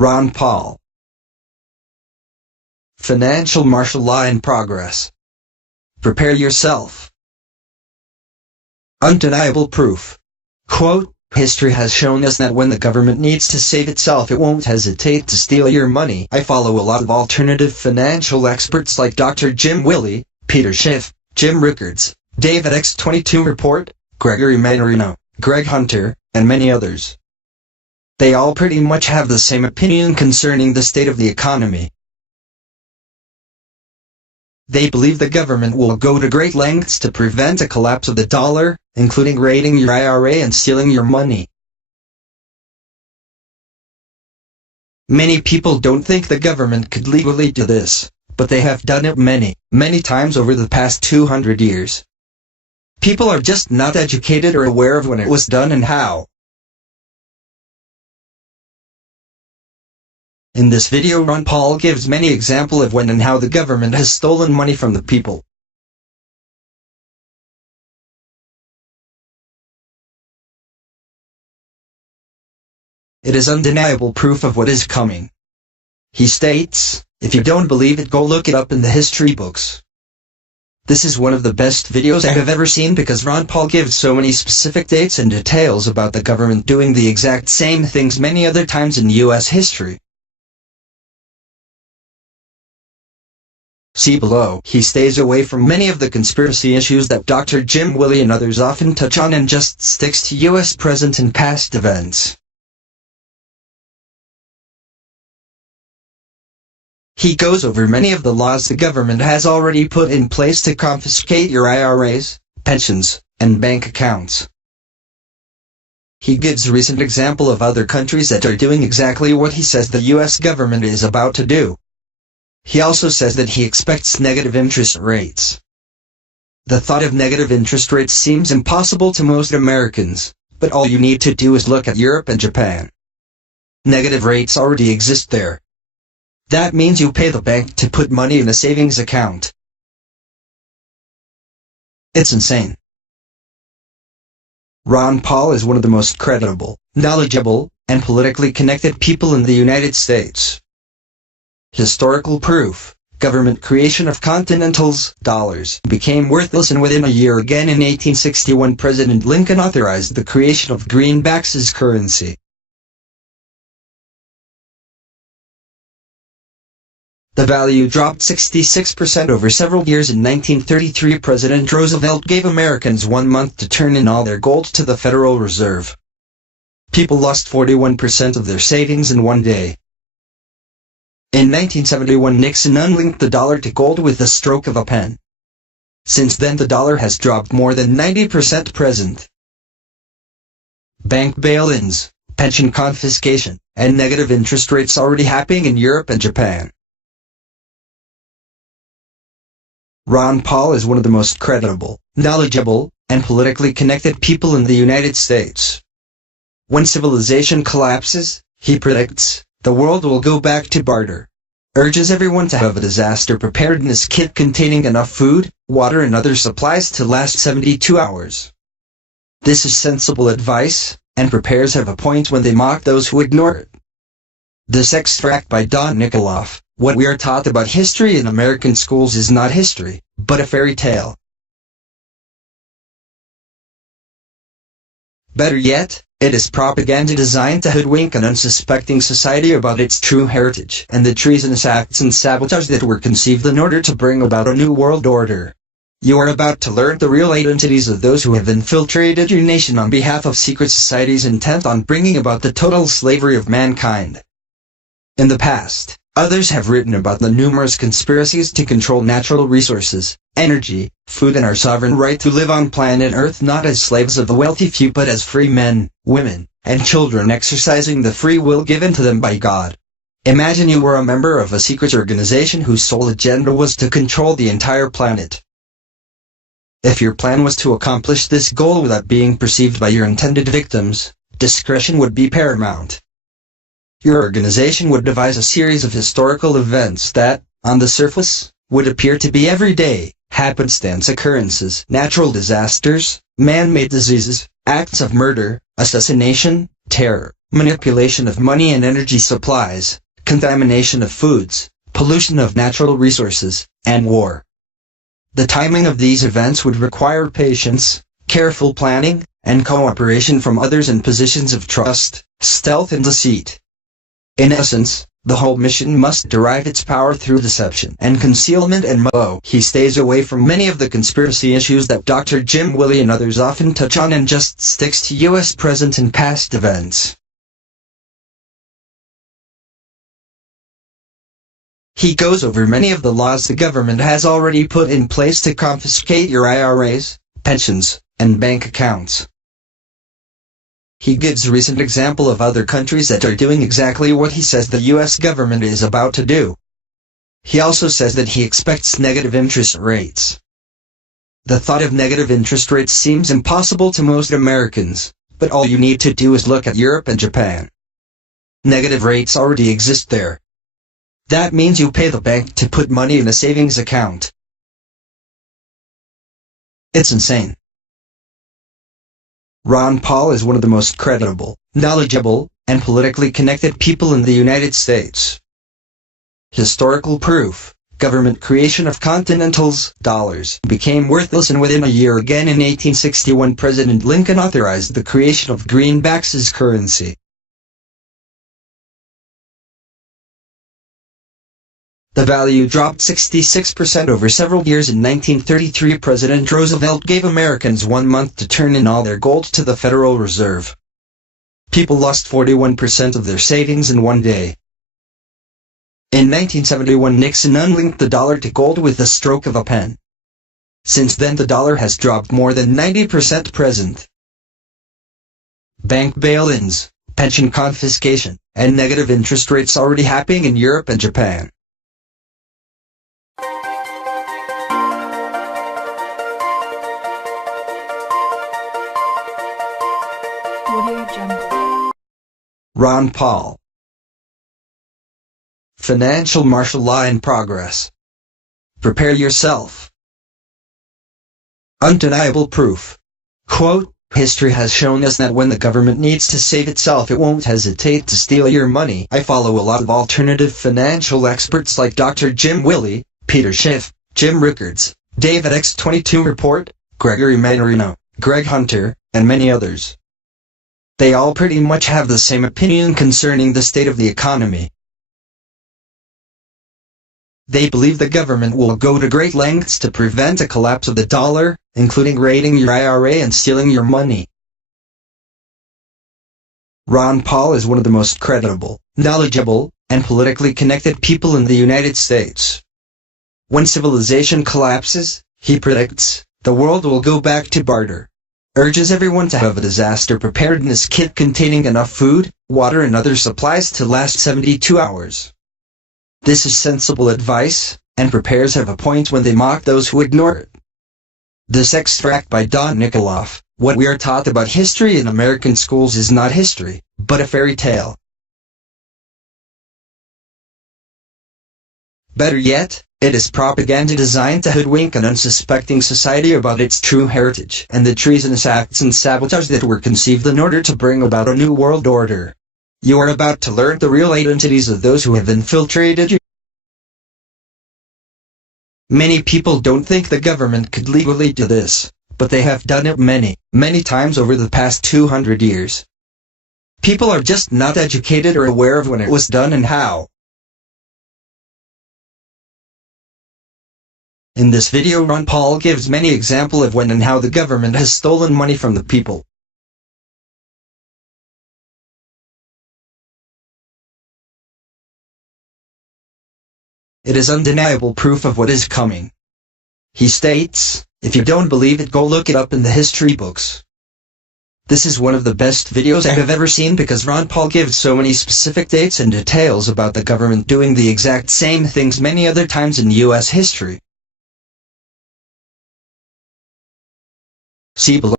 Ron Paul. Financial martial law in progress. Prepare yourself. Undeniable proof. Quote, history has shown us that when the government needs to save itself, it won't hesitate to steal your money. I follow a lot of alternative financial experts like Dr. Jim Willie, Peter Schiff, Jim Rickards, David X22 Report, Gregory Mannarino, Greg Hunter, and many others. They all pretty much have the same opinion concerning the state of the economy. They believe the government will go to great lengths to prevent a collapse of the dollar, including raiding your IRA and stealing your money. Many people don't think the government could legally do this, but they have done it many times over the past 200 years. People are just not educated or aware of when it was done and how. In this video, Ron Paul gives many examples of when and how the government has stolen money from the people. It is undeniable proof of what is coming. He states, if you don't believe it, go look it up in the history books. This is one of the best videos I have ever seen because Ron Paul gives so many specific dates and details about the government doing the exact same things many other times in U.S. history. See below. He stays away from many of the conspiracy issues that Dr. Jim Willie and others often touch on and just sticks to U.S. present and past events. He goes over many of the laws the government has already put in place to confiscate your IRAs, pensions, and bank accounts. He gives a recent example of other countries that are doing exactly what he says the U.S. government is about to do. He also says that he expects negative interest rates. The thought of negative interest rates seems impossible to most Americans, but all you need to do is look at Europe and Japan. Negative rates already exist there. That means you pay the bank to put money in a savings account. It's insane. Ron Paul is one of the most credible, knowledgeable, and politically connected people in the United States. Historical proof. Government creation of Continentals, dollars, became worthless and within a year again in 1861 President Lincoln authorized the creation of greenbacks as currency. The value dropped 66% over several years. In 1933 President Roosevelt gave Americans 1 month to turn in all their gold to the Federal Reserve. People lost 41% of their savings in one day. In 1971 Nixon unlinked the dollar to gold with the stroke of a pen. Since then the dollar has dropped more than 90% present. Bank bail-ins, pension confiscation, and negative interest rates already happening in Europe and Japan. Ron Paul is one of the most credible, knowledgeable, and politically connected people in the United States. When civilization collapses, he predicts, the world will go back to barter. Urges everyone to have a disaster preparedness kit containing enough food, water and other supplies to last 72 hours. This is sensible advice, and preparers have a point when they mock those who ignore it. This extract by Don Nikoloff. What we are taught about history in American schools is not history, but a fairy tale. Better yet, it is propaganda designed to hoodwink an unsuspecting society about its true heritage and the treasonous acts and sabotage that were conceived in order to bring about a new world order. You are about to learn the real identities of those who have infiltrated your nation on behalf of secret societies intent on bringing about the total slavery of mankind. In the past, others have written about the numerous conspiracies to control natural resources, energy, food and our sovereign right to live on planet Earth not as slaves of the wealthy few but as free men, women, and children exercising the free will given to them by God. Imagine you were a member of a secret organization whose sole agenda was to control the entire planet. If your plan was to accomplish this goal without being perceived by your intended victims, discretion would be paramount. Your organization would devise a series of historical events that, on the surface, would appear to be everyday, happenstance occurrences, natural disasters, man-made diseases, acts of murder, assassination, terror, manipulation of money and energy supplies, contamination of foods, pollution of natural resources, and war. The timing of these events would require patience, careful planning, and cooperation from others in positions of trust, stealth and deceit. In essence, the whole mission must derive its power through deception and concealment, and he stays away from many of the conspiracy issues that Dr. Jim Willie and others often touch on and just sticks to U.S. present and past events. He goes over many of the laws the government has already put in place to confiscate your IRAs, pensions, and bank accounts. He gives a recent example of other countries that are doing exactly what he says the U.S. government is about to do. He also says that he expects negative interest rates. The thought of negative interest rates seems impossible to most Americans, but all you need to do is look at Europe and Japan. Negative rates already exist there. That means you pay the bank to put money in a savings account. It's insane. Ron Paul is one of the most credible, knowledgeable, and politically connected people in the United States. Historical proof: government creation of Continental's dollars became worthless, and within a year again in 1861 President Lincoln authorized the creation of greenbacks as currency. The value dropped 66% over several years. In 1933, President Roosevelt gave Americans 1 month to turn in all their gold to the Federal Reserve. People lost 41% of their savings in one day. In 1971, Nixon unlinked the dollar to gold with the stroke of a pen. Since then, the dollar has dropped more than 90%. Present. Bank bail-ins, pension confiscation, and negative interest rates already happening in Europe and Japan. Ron Paul. Financial martial law in progress. Prepare yourself. Undeniable proof. Quote, history has shown us that when the government needs to save itself, it won't hesitate to steal your money. I follow a lot of alternative financial experts like Dr. Jim Willie, Peter Schiff, Jim Rickards, David X22 Report, Gregory Mannarino, Greg Hunter, and many others. They all pretty much have the same opinion concerning the state of the economy. They believe the government will go to great lengths to prevent a collapse of the dollar, including raiding your IRA and stealing your money. Ron Paul is one of the most credible, knowledgeable, and politically connected people in the United States. When civilization collapses, he predicts, the world will go back to barter. Urges everyone to have a disaster preparedness kit containing enough food, water and other supplies to last 72 hours. This is sensible advice, and preparers have a point when they mock those who ignore it. This extract by Don Nikoloff: what we are taught about history in American schools is not history, but a fairy tale. Better yet, it is propaganda designed to hoodwink an unsuspecting society about its true heritage and the treasonous acts and sabotage that were conceived in order to bring about a new world order. You are about to learn the real identities of those who have infiltrated you. Many people don't think the government could legally do this, but they have done it many, many times over the past 200 years. People are just not educated or aware of when it was done and how. In this video, Ron Paul gives many examples of when and how the government has stolen money from the people. It is undeniable proof of what is coming. He states, if you don't believe it, go look it up in the history books. This is one of the best videos I have ever seen because Ron Paul gives so many specific dates and details about the government doing the exact same things many other times in U.S. history. See below.